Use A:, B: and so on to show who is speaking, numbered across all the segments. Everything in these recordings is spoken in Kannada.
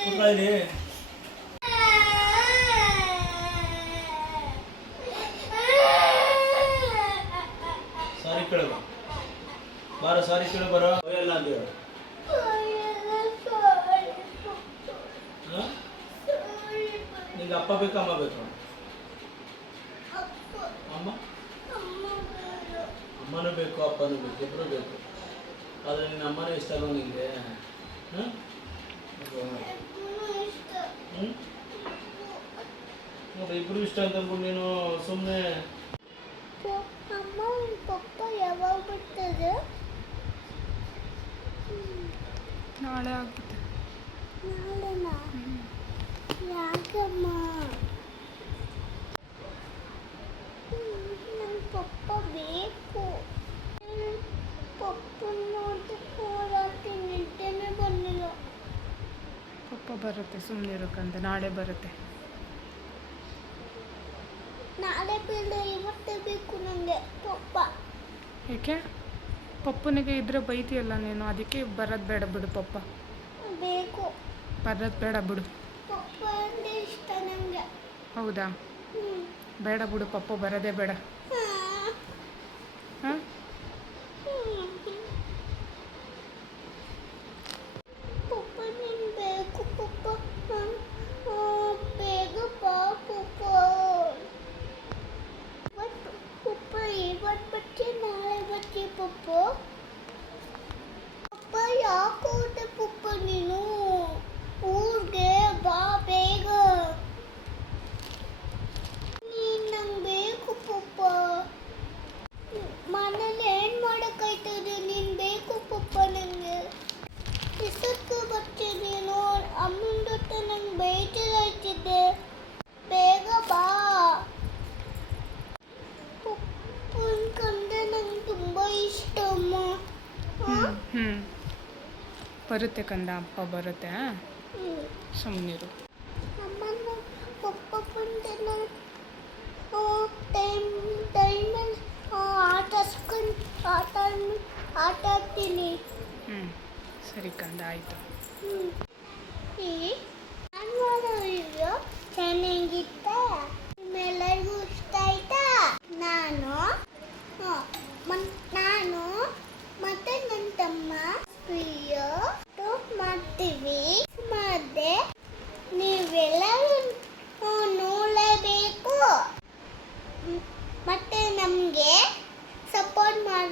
A: ಸಾರಿ ಕೇಳು. ಬಾರ, ಸಾರಿ ಕೇಳು ಬರೋ. ಎಲ್ಲ ಅಂತ ಹೇಳು? ನಿಂಗೆ ಅಪ್ಪ ಬೇಕು, ಅಮ್ಮ ಬೇಕು? ಅಮ್ಮ? ಅಮ್ಮನೂ ಬೇಕು, ಅಪ್ಪನೂ ಬೇಕು ಇಬ್ಬರು ಬೇಕು. ಆದರೆ ನಿನ್ನ ಅಮ್ಮನೇ ಇಷ್ಟ ಅಲ್ಲ ನಿಂಗೆ? ಹಾಂ? ಹ್ಞೂ ನೋಡಿ ಇಬ್ಬರು ಇಷ್ಟ ಅಂತ ಅಂದ್ಬಿಟ್ಟು ನೀನು ಸುಮ್ಮನೆ
B: ಅಮ್ಮ ಪಪ್ಪ ಯಾವಾಗ ಬರ್ತದೆ
C: ನಾಳೆ ಆಗುತ್ತೆ
B: ನಾಳೆನಾ? ಯಾಕಮ್ಮ ನಂಗೆ ಪಪ್ಪ ಬೇಕು ಪಪ್ಪ ನೋಡಿ ಹೋರಾಡ್ತೀನಿ ನಿದ್ದೆನೇ ಬಂದಿಲ್ಲ
C: ಪಪ್ಪ ಬರುತ್ತೆ ಸುಮ್ಮನೆ ಇರೋಕ್ಕಂತ ನಾಳೆ ಬರುತ್ತೆ.
B: ನಾಳೆ ಬೇಡ ಇವತ್ತೇ ಬೇಕು ನನಗೆ ಪಪ್ಪ.
C: ಏಕೆ ಪಪ್ಪನಿಗೆ ಇದ್ರೆ ಬೈತಿಯಲ್ಲ ನೀನು ಅದಕ್ಕೆ ಬರೋದು ಬೇಡ ಬಿಡು ಪಪ್ಪ.
B: ಬೇಕು.
C: ಬರೋದು ಬೇಡ ಬಿಡು.
B: ಪಪ್ಪ ಅಂದರೆ ಇಷ್ಟ ನನಗೆ
C: ಹೌದಾ? ಬೇಡ ಬಿಡು ಪಪ್ಪ ಬರೋದೇ ಬೇಡ ಹಾಂ
B: ಪಪ್ಪ ನೀನು ಬೇಕು ಪಪ್ಪ ನಾನ್- ಆ, ಬೇಗ ಬಾ ಪಪ್ಪ ಇವತ್ತು ಪಪ್ಪ ಇವತ್ತು ಬರ್ತಿ ನಾಳೆ ಬರ್ತಿ ಪಪ್ಪ ಪಪ್ಪ ಯಾಕೆ ಹೋದೆ ಪಪ್ಪ ನೀನು ಊರಿಗೆ ಬಾ ಬೇಗ ನೀನು ನಂಗೆ ಬೇಕು ಪಪ್ಪ ಮನೇಲಿ ಏನು ಮಾಡೋಕ್ಕಾಯ್ತದೆ ನೀನು ಬೇಕು ಪಪ್ಪ ನನಗೆ ಎಷ್ಟೊತ್ತು ಬರ್ತೀನಿ ನೀನು ಅಮ್ಮನ ಜೊತೆ ನಂಗೆ ಬೇಜಾರಾಯ್ತಿದ್ದೆ ಬೇಗ ಬಾ ಪಪ್ಪನ ಕಂಡ್ರೆ ನಂಗೆ ತುಂಬ ಇಷ್ಟ ಅಮ್ಮ
C: ಹ್ಞೂ ಹ್ಞೂ ಬರುತ್ತೆ ಕಂದ ಅಪ್ಪ ಬರುತ್ತೆ. ಸುಮ್ಮನಿರು
B: ಆಟ ಆಡ್ತೀನಿ.
C: ಹ್ಞೂ ಸರಿ ಕಂದ ಆಯಿತು.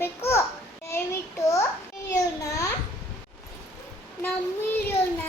B: ಮಾಡಬೇಕು. ದಯವಿಟ್ಟು ವಿಡಿಯೋನ ನಮ್ಮ ವಿಡಿಯೋನ